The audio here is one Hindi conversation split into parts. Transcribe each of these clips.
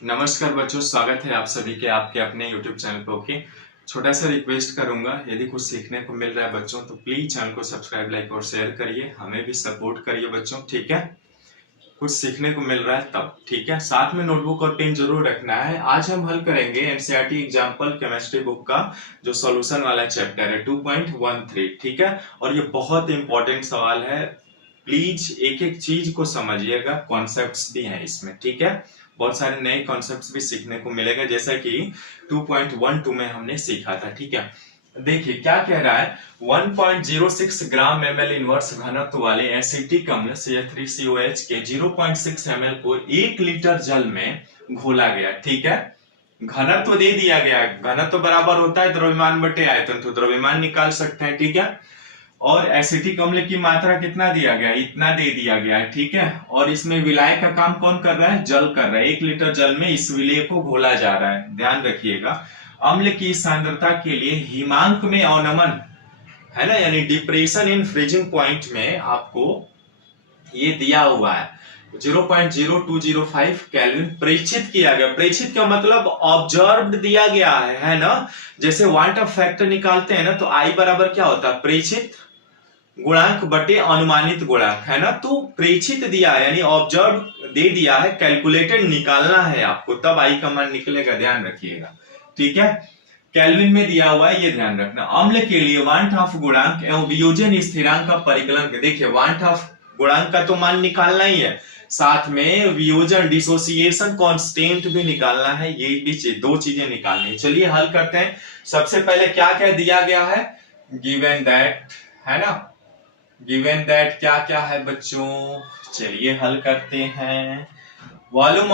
नमस्कार बच्चों, स्वागत है आप सभी के आपके अपने YouTube चैनल पर। ओके, छोटा सा रिक्वेस्ट करूंगा, यदि कुछ सीखने को मिल रहा है बच्चों तो प्लीज चैनल को सब्सक्राइब, लाइक और शेयर करिए, हमें भी सपोर्ट करिए बच्चों। ठीक है, कुछ सीखने को मिल रहा है तब। ठीक है, साथ में नोटबुक और पेन जरूर रखना है। आज हम हल करेंगे एनसीईआरटी एग्जाम्पल केमिस्ट्री बुक का जो सॉल्यूशन वाला चैप्टर है 2.13। ठीक है, और ये बहुत इंपॉर्टेंट सवाल है, प्लीज एक एक चीज को समझिएगा, कॉन्सेप्ट्स भी हैं इसमें। ठीक है, बहुत सारे नए कॉन्सेप्ट्स भी सीखने को मिलेगा जैसा कि 2.12 में हमने सीखा था। ठीक है, देखिए क्या कह रहा है, 1.06 ग्राम ml इनवर्स घनत्व वाले एसिटिक अम्ल CH3COH के 0.6 ml को 1 लीटर जल में घोला गया। ठीक है, घनत्व दे दिया गया, घनत्व बराबर होता है द्रव्यमान बटे आयतन, तो द्रव्यमान निकाल सकते हैं। ठीक है, और एसिटिक अम्ल की मात्रा कितना दिया गया, इतना दे दिया गया है। ठीक है, और इसमें विलायक का काम कौन कर रहा है, जल कर रहा है। 1 लीटर जल में इस विलेय को घोला जा रहा है। ध्यान रखिएगा, अम्ल की सांद्रता के लिए हिमांक में अवनमन है ना, यानी डिप्रेशन इन फ्रीजिंग पॉइंट में आपको ये दिया हुआ है 0.0205 केल्विन प्रेक्षित किया गया। प्रेक्षित का मतलब ऑब्जर्व्ड दिया गया है ना। जैसे वांट ऑफ फैक्टर निकालते हैं ना, तो आई बराबर क्या होता है, प्रेक्षित गुणांक बटे अनुमानित गुणांक, है ना। तो प्रेक्षित दिया है यानी ऑब्जर्व दे दिया है, कैलकुलेटेड निकालना है आपको, तब आई का मान निकलेगा। ध्यान रखिएगा। ठीक है, केल्विन में दिया हुआ है, ये ध्यान रखना। अम्ल के लिए वांट ऑफ गुणांक एवं वियोजन स्थिरांक का परिकलन। देखिए वांट ऑफ गुणांक का तो मान निकालना ही है, साथ में वियोजन डिसोसिएशन कांस्टेंट भी निकालना है। ये भी दो चीजें निकालनी है। चलिए हल करते हैं। सबसे पहले क्या क्या दिया गया है, गिवन दैट, है ना, गिवन दैट क्या क्या है बच्चों, चलिए हल करते हैं। वॉल्यूम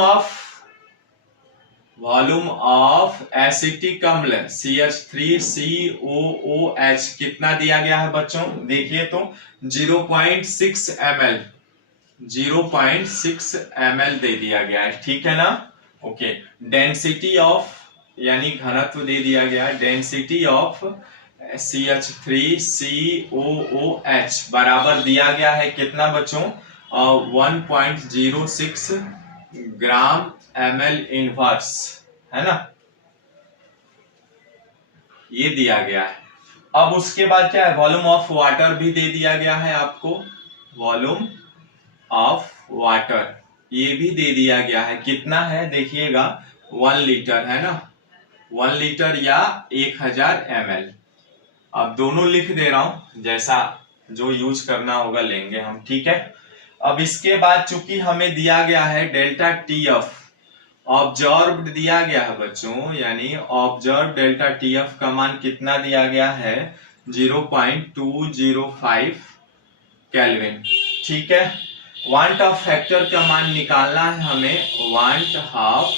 ऑफ एसिटिक अम्ल CH3COOH कितना दिया गया है बच्चों, देखिए तो 0.6 ml, 0.6 ml दे दिया गया है। ठीक है ना। ओके, डेंसिटी ऑफ यानी घनत्व दे दिया गया है, डेंसिटी ऑफ CH3COOH बराबर दिया गया है कितना बच्चों, 1.06 ग्राम ml इनवर्स, है ना, ये दिया गया है। अब उसके बाद क्या है, वॉल्यूम ऑफ वाटर भी दे दिया गया है आपको, वॉल्यूम ऑफ वाटर ये भी दे दिया गया है। कितना है देखिएगा, 1 लीटर, है ना, 1 लीटर या 1000 ml। अब दोनों लिख दे रहा हूं, जैसा जो यूज करना होगा लेंगे हम। ठीक है, अब इसके बाद चूंकि हमें दिया गया है डेल्टा TF, ऑब्जर्व्ड दिया गया है बच्चों, यानी ऑब्जर्व डेल्टा TF का मान कितना दिया गया है, 0.205 केल्विन। ठीक है, वांट ऑफ फैक्टर का मान निकालना है हमें, वांट ऑफ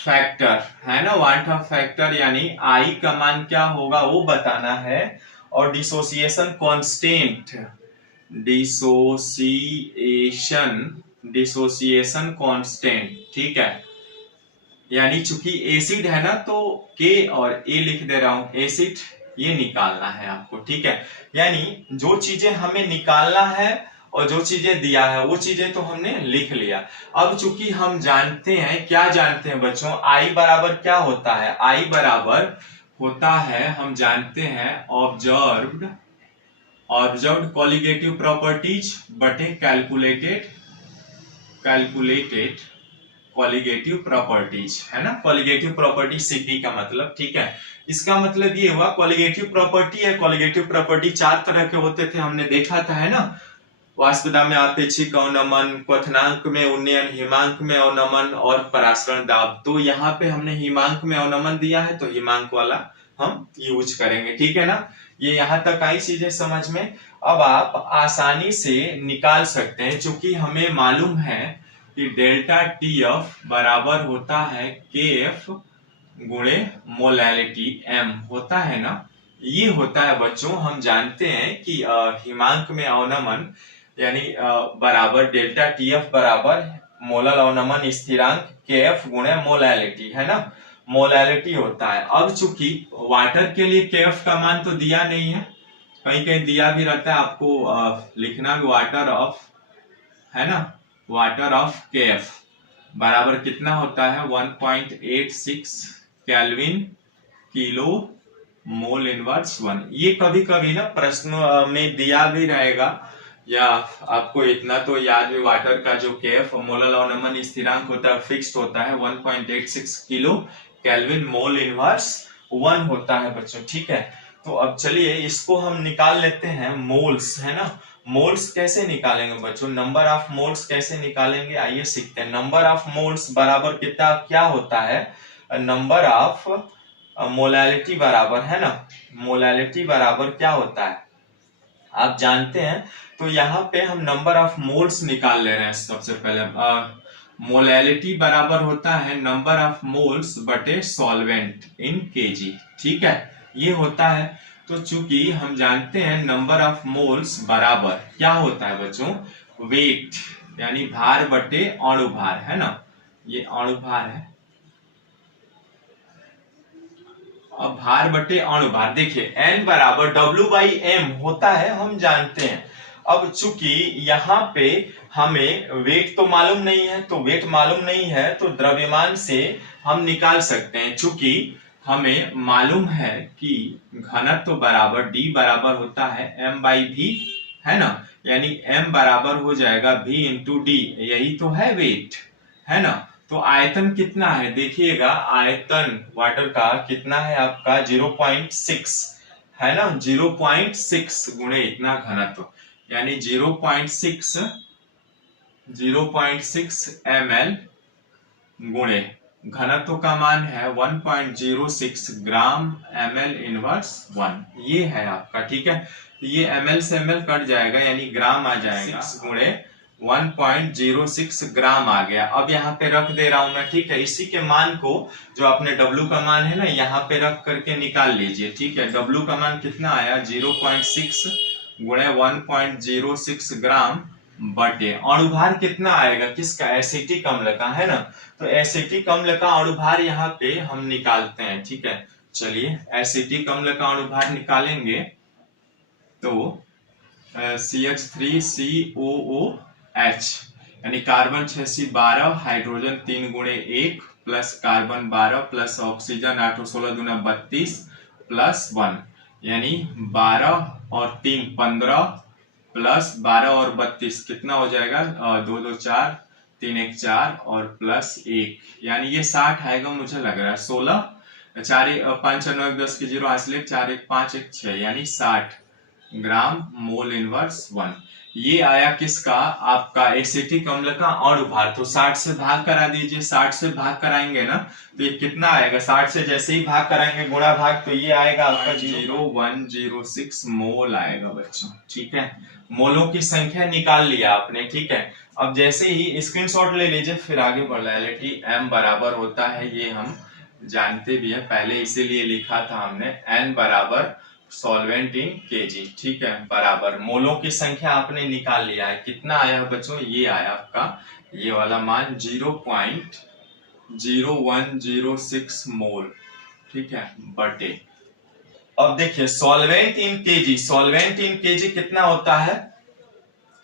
फैक्टर, है ना, वांट ऑफ फैक्टर यानी आई का मान क्या होगा वो बताना है। और डिसोसिएशन कांस्टेंट, डिसोसिएशन कांस्टेंट, ठीक है, यानी चूंकि एसिड है ना तो के और ए लिख दे रहा हूं, एसिड ये निकालना है आपको। ठीक है, यानी जो चीजें हमें निकालना है और जो चीजें दिया है वो चीजें तो हमने लिख लिया। अब चूंकि हम जानते हैं, क्या जानते हैं बच्चों, आई बराबर क्या होता है, आई बराबर होता है, हम जानते हैं ऑब्जर्व्ड कॉलिगेटिव प्रॉपर्टीज बटे कैलकुलेटेड कॉलिगेटिव प्रॉपर्टीज, है ना, कॉलिगेटिव प्रॉपर्टी CP का मतलब। ठीक है, इसका मतलब ये हुआ कॉलिगेटिव प्रॉपर्टी है, कॉलिगेटिव प्रॉपर्टी 4 तरह के होते थे, हमने देखा था, है ना, वाष्पदाब में आपेक्षिक अवनमन, क्वथनांक में उन्नयन, हिमांक में अवनमन और परासरण दाब। तो यहाँ पे हमने हिमांक में अवनमन दिया है तो हिमांक वाला हम यूज करेंगे। ठीक है ना, ये यहाँ तक आई चीजें समझ में। अब आप आसानी से निकाल सकते हैं, चूंकि हमें मालूम है कि डेल्टा TF बराबर होता है KF गुणे मोलैलिटी M होता है ना, ये होता है बच्चों। हम जानते हैं कि हिमांक में अवनमन यानी बराबर डेल्टा TF बराबर मोलल अवनमन स्थिरांक KF गुणे मोलैलिटी, है ना, मोलैलिटी होता है। अब चूंकि वाटर के लिए KF का मान तो दिया नहीं है, कहीं कहीं दिया भी रहता है, आपको लिखना भी वाटर ऑफ, है ना, वाटर ऑफ KF, बराबर कितना होता है 1.86 केल्विन किलो मोल इनवर्स 1। ये कभी कभी ना प्रश्न में दिया भी रहेगा, या आपको इतना तो याद भी, वाटर का जो केएफ मोलर लवणमन स्थिरांक होता है फिक्स्ड होता है 1.86 किलो केल्विन मोल इनवर्स 1 होता है बच्चों, ठीक है। तो अब चलिए इसको हम निकाल लेते हैं, मोल्स है ना। मोल्स कैसे निकालेंगे बच्चों, नंबर ऑफ मोल्स कैसे निकालेंगे, आइए सीखते हैं। नंबर ऑफ मोल्स बराबर कितना क्या होता है, नंबर ऑफ मोलैलिटी बराबर है ना, मोलैलिटी बराबर क्या होता है आप जानते हैं। तो यहाँ पे हम नंबर ऑफ मोल्स निकाल ले रहे हैं। सबसे पहले मोलैलिटी बराबर होता है नंबर ऑफ मोल्स बटे सॉल्वेंट इन केजी, ठीक है, ये होता है। तो चूंकि हम जानते हैं नंबर ऑफ मोल्स बराबर क्या होता है बच्चों, वेट यानी भार बटे अणु भार, है ना, ये अणु भार है। अब भार बटे अणु भार, देखिए N बराबर W/M होता है, हम जानते हैं। अब चूंकि यहाँ पे हमें वेट तो मालूम नहीं है, तो वेट मालूम नहीं है तो द्रव्यमान से हम निकाल सकते हैं। चूंकि हमें मालूम है कि घनत्व बराबर D बराबर होता है M/V, है ना, यानी M बराबर हो जाएगा V इंटू D, यही तो है वेट, है ना। तो आयतन कितना है देखिएगा, आयतन वाटर का कितना है आपका 0.6 है ना, 0.6 गुणे इतना घनत्व, यानी 0.6 ml गुणे घनत्व का मान है 1.06 ग्राम ml इनवर्स 1, ये है आपका, ठीक है। ये ml से ml कट जाएगा यानी ग्राम आ जाएगा, 6 गुणे 1.06 ग्राम आ गया। अब यहाँ पे रख दे रहा हूं मैं, ठीक है। इसी के मान को जो आपने W का मान है ना यहाँ पे रख करके निकाल लीजिए, ठीक है। W का मान कितना आया 0.6 गुणे 1.06 ग्राम बटे अणुभार कितना आएगा किसका, एसिटिक अम्ल का, है ना। तो एसिटिक अम्ल का अणुभार यहाँ पे हम निकालते हैं, ठीक है। चलिए एसिटिक अम्ल का अणुभार निकालेंगे तो CH3COOH यानी कार्बन 612 हाइड्रोजन 3 गुणे 1 प्लस कार्बन 12 प्लस ऑक्सीजन 8 और 16 दूना 32 प्लस 1 यानी 12 और 3 15 प्लस 12 और 32 कितना हो जाएगा 2 2 4 3 1 4 और प्लस 1 यानी ये 60 आएगा मुझे लग रहा है। 16 4 5 9 1 10 की 0 आइसोलेट 4 1 5 1 6 यानी 60 ग्राम मोल इनवर्स 1। ये आया किसका, आपका एसिटिक अम्ल का अणुभार। तो 60 से भाग करा दीजिए, 60 से भाग कराएंगे ना तो ये कितना आएगा, 60 से जैसे ही भाग कराएंगे गुणा भाग, तो ये आएगा आपका 0.106 मोल आएगा बच्चों, ठीक है। मोलों की संख्या निकाल लिया आपने, ठीक है। अब जैसे ही स्क्रीनशॉट ले लीजिए फिर आगे मोलैलिटी M बराबर होता है, ये हम जानते भी है, पहले इसीलिए लिखा था हमने, N बराबर सॉल्वेंट इन केजी, ठीक है, बराबर मोलों की संख्या आपने निकाल लिया है। कितना आया बच्चों, ये आया आपका ये वाला मान 0.0106 मोल, ठीक है, बटे। अब देखिए solvent in KG, solvent in KG कितना होता है,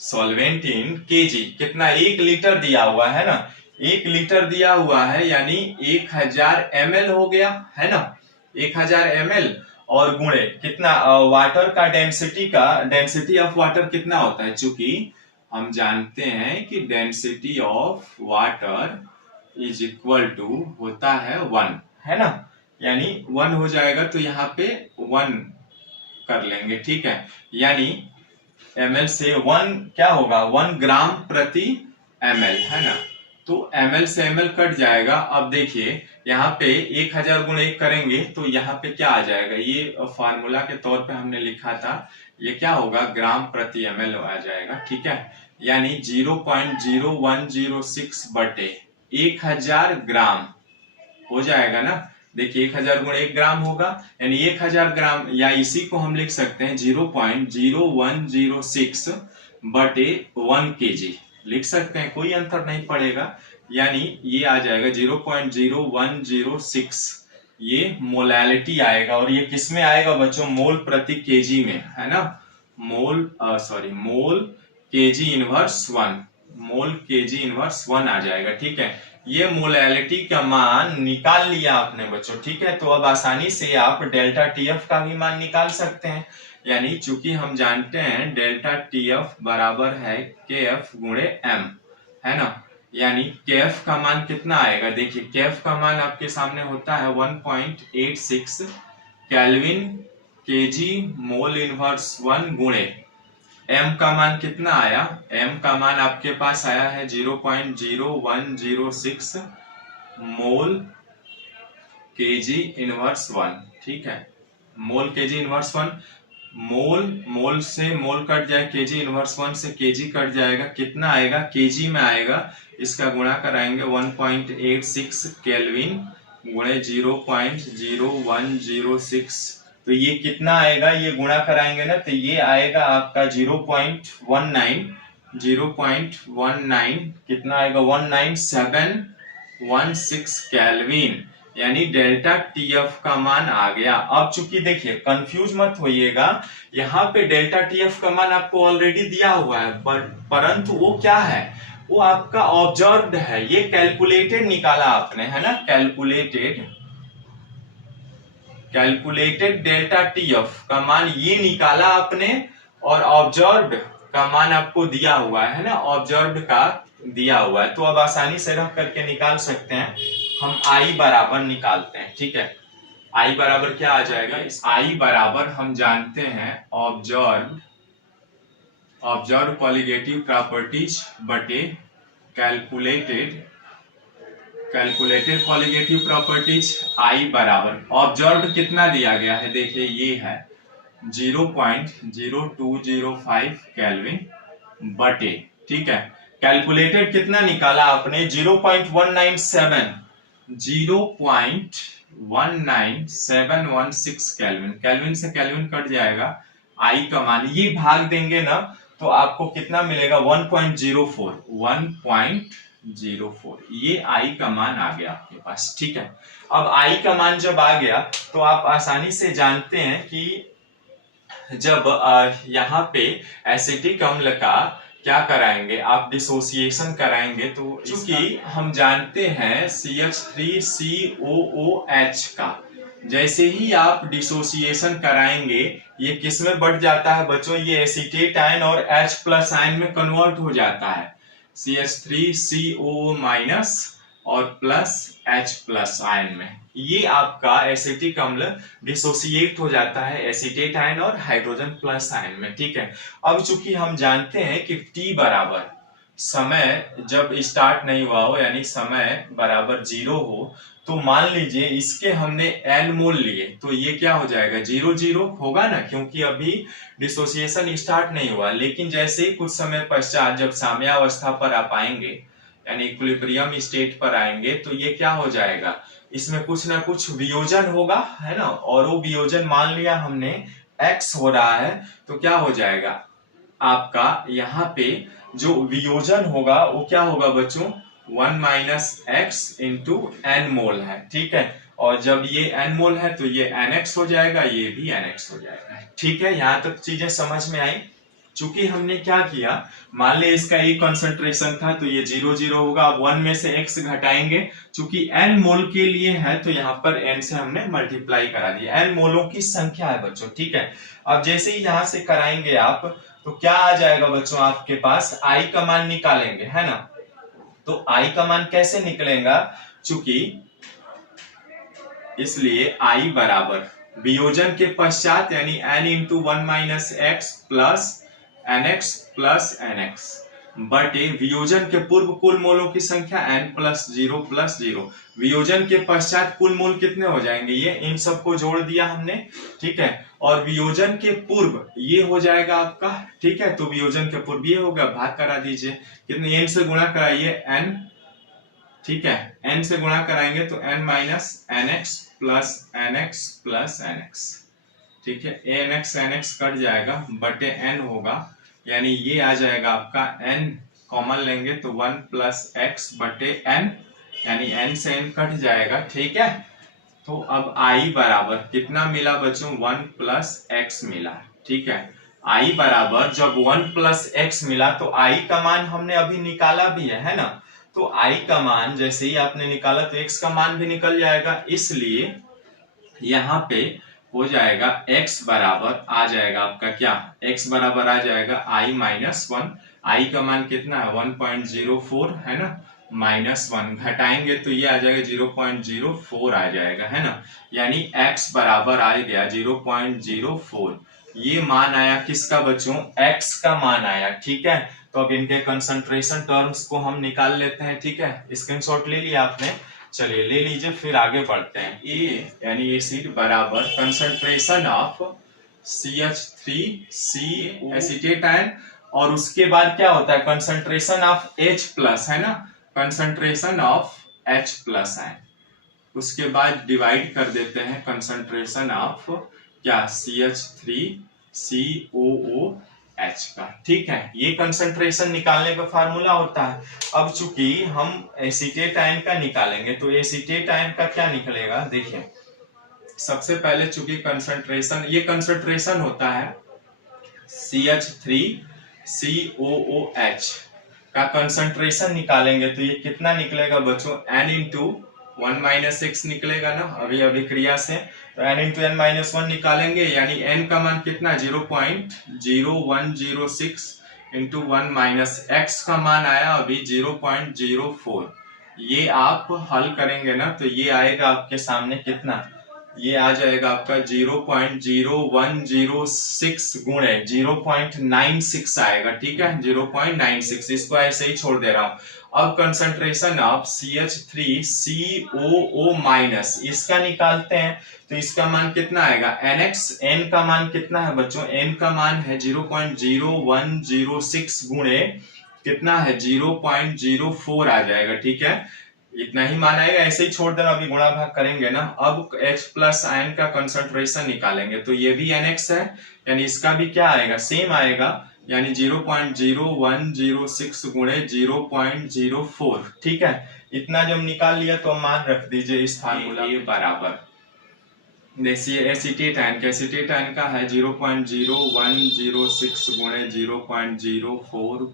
सॉल्वेंट इन केजी कितना, 1 लीटर दिया हुआ है ना, 1 लीटर दिया हुआ है यानी 1000 ml हो गया, है ना, 1000 ml और गुणे कितना वाटर का डेंसिटी ऑफ वाटर कितना होता है, चूंकि हम जानते हैं कि density of water is equal to होता है 1, है ना, यानी 1 हो जाएगा। तो यहाँ पे 1 कर लेंगे, ठीक है, यानी ml से 1 क्या होगा 1 ग्राम प्रति ml, है ना। तो ml से ml कट जाएगा। अब देखिए यहाँ पे 1000 गुणे 1 करेंगे तो यहाँ पे क्या आ जाएगा, ये फार्मूला के तौर पे हमने लिखा था, ये क्या होगा ग्राम प्रति ml आ जाएगा, ठीक है, यानी 0.0106 बटे 1000 ग्राम हो जाएगा ना। देखिए 1000 गुणे 1 ग्राम होगा यानी 1000 ग्राम, या इसी को हम लिख सकते हैं 0.0106 बटे 1 kg लिख सकते हैं, कोई अंतर नहीं पड़ेगा, यानी ये आ जाएगा 0.0106, ये मोलैलिटी आएगा। और ये किस में आएगा बच्चों, मोल प्रति केजी में, है ना, मोल केजी इनवर्स 1, मोल केजी इनवर्स 1 आ जाएगा, ठीक है। ये मोलैलिटी का मान निकाल लिया आपने बच्चों, ठीक है। तो अब आसानी से आप डेल्टा टीएफ का भी मान निकाल सकते हैं, यानी चूंकि हम जानते हैं डेल्टा टीएफ बराबर है केएफ गुणे एम, है ना। यानी केएफ का मान कितना आएगा, देखिए केएफ का मान आपके सामने होता है 1.86 केल्विन केजी मोल इनवर्स 1 गुणे एम का मान कितना आया, एम का मान आपके पास आया है 0.0106 मोल केजी इनवर्स 1, ठीक है। मोल केजी इनवर्स 1, मोल से मोल कट जाए, केजी इनवर्स 1 से केजी कट जाएगा, कितना आएगा केजी में आएगा, इसका गुणा कराएंगे 1.86 केल्विन गुणे 0.0106, तो ये कितना आएगा, ये गुणा कराएंगे ना तो ये आएगा आपका 0.19 कितना आएगा 19716 केल्विन, यानी डेल्टा टीएफ का मान आ गया। अब चूंकि देखिए कंफ्यूज मत होइएगा, यहाँ पे डेल्टा टीएफ का मान आपको ऑलरेडी दिया हुआ है, परंतु वो क्या है, वो आपका ऑब्जर्व्ड है, ये कैलकुलेटेड निकाला आपने, है ना। कैलकुलेटेड डेल्टा टीएफ का मान ये निकाला आपने, और ऑब्जर्व्ड का मान आपको दिया हुआ है ना, ऑब्जर्व्ड का दिया हुआ है। तो अब आसानी से रख करके निकाल सकते हैं, हम आई बराबर निकालते हैं, ठीक है। आई बराबर क्या आ जाएगा, इस आई बराबर हम जानते हैं ऑब्जर्व कॉलिगेटिव प्रॉपर्टीज बटे कैलकुलेटेड कॉलिगेटिव प्रॉपर्टीज। आई बराबर ऑब्जर्व कितना दिया गया है, देखिए ये है 0.0205 केल्विन बटे, ठीक है। कैलकुलेटेड कितना निकाला आपने 0.19716 केल्विन, केल्विन से केल्विन कट जाएगा, आई का मान ये भाग देंगे ना तो आपको कितना मिलेगा 1.04, ये आई का मान आ गया आपके पास, ठीक है। अब आई का मान जब आ गया तो आप आसानी से जानते हैं कि जब यहाँ पे एसिटिक अम्ल का क्या कराएंगे, आप डिसोसिएशन कराएंगे, तो चूंकि हम जानते हैं CH3COOH का, जैसे ही आप डिसोसिएशन कराएंगे ये किस में बढ़ जाता है बच्चों, ये एसीटेट आयन और H प्लस आयन में कन्वर्ट हो जाता है, CH3CO माइनस और प्लस H प्लस आयन में, ये आपका एसिटिक अम्ल डिसोसिएट हो जाता है एसीटेट आयन और हाइड्रोजन प्लस आयन में, ठीक है। अब चूंकि हम जानते हैं कि T बराबर समय जब स्टार्ट नहीं हुआ हो, यानी समय बराबर 0 हो, तो मान लीजिए इसके हमने n मोल लिए, तो ये क्या हो जाएगा 0 होगा ना, क्योंकि अभी डिसोसिएशन स्टार्ट नहीं हुआ। लेकिन जैसे ही कुछ समय पश्चात जब साम्यावस्था पर आप आएंगे, यानी इक्विलिब्रियम स्टेट पर आएंगे, तो ये क्या हो जाएगा, इसमें कुछ ना कुछ वियोजन होगा, है ना। और वो वियोजन मान लिया हमने x हो रहा है, तो क्या हो जाएगा आपका यहाँ पे जो वियोजन होगा वो क्या होगा बच्चों 1 माइनस एक्स इंटू एन मोल है, ठीक है। और जब ये n मोल है तो ये nx हो जाएगा, ये भी nx हो जाएगा, ठीक है। यहाँ तक चीजें समझ में आई। चूंकि हमने क्या किया, मान ले इसका एक कंसंट्रेशन था तो ये 0 होगा, अब 1 में से x घटाएंगे, चूंकि n मोल के लिए है तो यहाँ पर n से हमने मल्टीप्लाई करा दिया, n मोलों की संख्या है बच्चों, ठीक है। अब जैसे ही यहाँ से कराएंगे आप तो क्या आ जाएगा बच्चों, आपके पास I का मान निकालेंगे, है ना। तो I का मान कैसे निकलेगा, चूंकि इसलिए I बराबर वियोजन के पश्चात यानी n into 1 minus x plus nx plus nx बटे वियोजन के पूर्व कुल मोलों की संख्या n प्लस 0, वियोजन के पश्चात कुल मोल कितने हो जाएंगे, ये इन सबको जोड़ दिया हमने, ठीक है। और वियोजन के पूर्व ये हो जाएगा आपका, ठीक है। तो वियोजन के पूर्व ये होगा, भाग करा दीजिए, कितने n से गुणा कराइए n, ठीक है। n से गुणा कराएंगे तो n minus nx plus nx, ठीक है। nx nx कट जाएगा बटे n होगा, यानी ये आ जाएगा आपका n कॉमन लेंगे तो 1 प्लस एक्स बटे n, यानी n से n कट जाएगा, ठीक है। तो अब I बराबर कितना मिला बच्चों 1 प्लस एक्स मिला, ठीक है। I बराबर जब 1 प्लस एक्स मिला तो I का मान हमने अभी निकाला भी है ना। तो i का मान जैसे ही आपने निकाला तो x का मान भी निकल जाएगा, इसलिए यहाँ पे हो जाएगा x बराबर आ जाएगा आपका क्या, x बराबर आ जाएगा i माइनस 1। i का मान कितना है 1.04 है ना, -1 घटाएंगे तो ये आ जाएगा 0.04 आ जाएगा है ना, यानी x बराबर आ गया 0.04। ये मान आया किसका बच्चों, x का मान आया। ठीक है, तो अब इनके कंसंट्रेशन टर्म्स को हम निकाल लेते हैं। ठीक है, स्क्रीनशॉट ले लिया आपने, चलिए ले लीजिए, फिर आगे बढ़ते हैं। ए यानी एसिड बराबर concentration of CH3C acetate ion, और उसके बाद क्या होता है कंसंट्रेशन ऑफ H प्लस है ना, concentration of H plus ion, उसके बाद डिवाइड कर देते हैं कंसंट्रेशन ऑफ क्या CH3COOH का। ठीक है, ये कंसंट्रेशन निकालने का फार्मूला होता है। अब चूंकि हम एसीटेट आयन का निकालेंगे तो एसीटेट आयन का क्या निकलेगा, देखिए सबसे पहले चूंकि कंसंट्रेशन, ये कंसंट्रेशन होता है CH3COOH का कंसंट्रेशन निकालेंगे तो ये कितना निकलेगा बच्चों, N इंटू 1-x निकलेगा ना अभी अभिक्रिया से, तो N इंटू N-1 निकालेंगे, यानी N का मान कितना 0.0106 इंटू 1-x का मान आया अभी 0.04। ये आप हल करेंगे ना तो ये आएगा आपके सामने कितना, ये आ जाएगा आपका 0.0106 गुणे 0.96 आएगा। ठीक है, 0.96, इसको ऐसे ही छोड़ दे रहा हूं। अब कंसंट्रेशन ऑफ CH3COO माइनस, इसका निकालते हैं तो इसका मान कितना आएगा NX, N का मान कितना है बच्चों, N का मान है 0.0106 गुणे कितना है 0.04 आ जाएगा। ठीक है, इतना ही मान आएगा, ऐसे ही छोड़ देना, अभी गुणा भाग करेंगे ना। अब H प्लस आयन का कंसंट्रेशन निकालेंगे तो ये भी NX है, यानी इसका भी क्या आएगा सेम आएगा, यानी 0.0106 गुणे 0.04। ठीक है, इतना जब निकाल लिया तो मान रख दीजिए इस फार्मूला ये बराबर, देखिए एसीटेट आयन का, एसीटेट आयन का है 0.0106 गुणे 0.04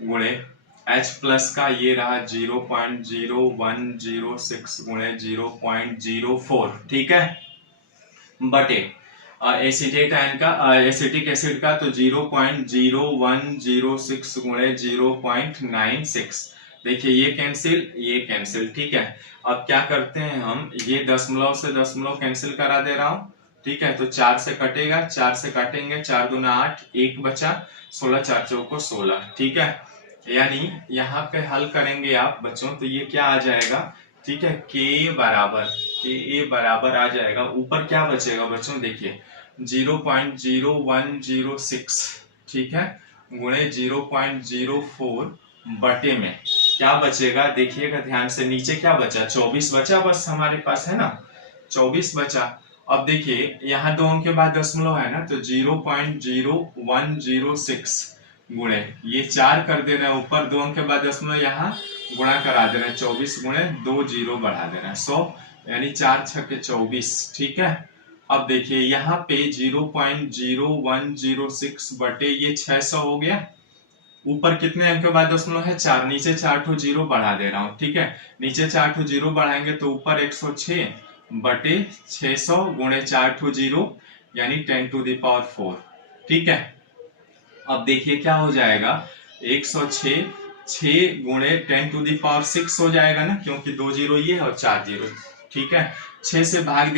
गुणे H प्लस का ये रहा 0.0106 गुणे 0.04। ठीक है, बटे एसीटेट आयन का, एसिटिक एसिड का तो 0.0106 गुणे 0.96। देखिए ये कैंसिल। ठीक है, अब क्या करते हैं हम, ये दशमलव से दशमलव कैंसिल करा दे रहा हूं। ठीक है, तो 4 से कटेगा, 4 से काटेंगे, 4 दूना 8, 1 बचा, 16 4 चौको 16। ठीक है, यानी यहाँ पे हल करेंगे आप बच्चों तो ये क्या आ जाएगा, ठीक है, Ka बराबर आ जाएगा, ऊपर क्या बचेगा बच्चों, देखिए 0.0106 ठीक है गुणे 0.04 बटे में क्या बचेगा, देखिएगा ध्यान से, नीचे क्या बचा 24 बचा, बस हमारे पास है ना 24 बचा। अब देखिए यहाँ 2 अंक के बाद दशमलव है ना, तो 0.0106 गुणे ये 4 कर दे रहे हैं, ऊपर 2 अंक के बाद दशमलव यहाँ गुणा करा दे रहे हैं, 24 गुणे 2 0 बढ़ा दे रहे हैं 100, यानी 4 छक्के 24। ठीक है, अब देखिए यहाँ पे 0.0106 बटे ये 600 हो गया, ऊपर कितने अंक के बाद दशमलव है 4, नीचे 4 ठो 0 बढ़ा दे रहा हूँ। ठीक है, नीचे 4 ठो 0 बढ़ाएंगे तो ऊपर 106 बटे 600 गुणे 4 ठो 0 यानी 10⁴। ठीक है, अब देखिए क्या हो जाएगा 106 6 गुणे 10⁶ हो जाएगा ना, क्योंकि 2 0 ये है और 4 0। ठीक है, 6 से भाग